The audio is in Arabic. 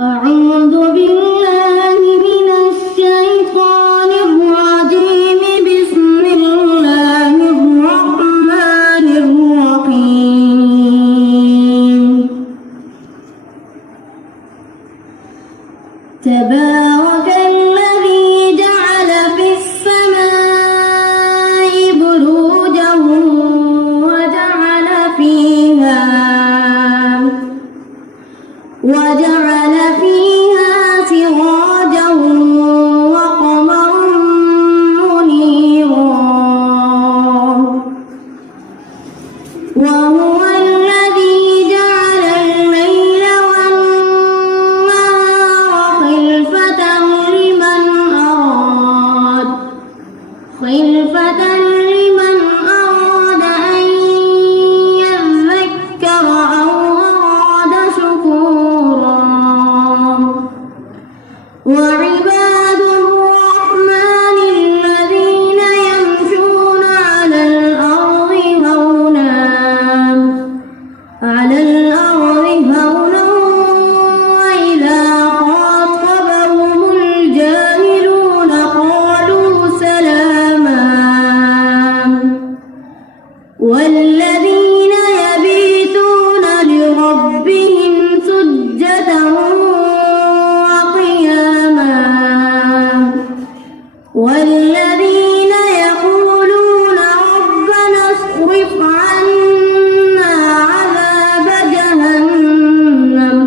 أعوذ بالله من الشيطان الرجيم. بسم الله الرحمن الرحيم. تبارك الذي جعل في السماء بروجا وجعل فيها سراجا وقمرا منيرا. وهو الذي جعل الليل والنهار خلفة لمن أراد أن يذكر أو أراد شكورا. وعباد الرحمن الذين يمشون على الأرض هونا وإذا خاطبهم الجاهلون قالوا سلاما. والذين يبيتون لربهم سجدا وقياما. والذين يقولون ربنا اصرف عنا عذاب جهنم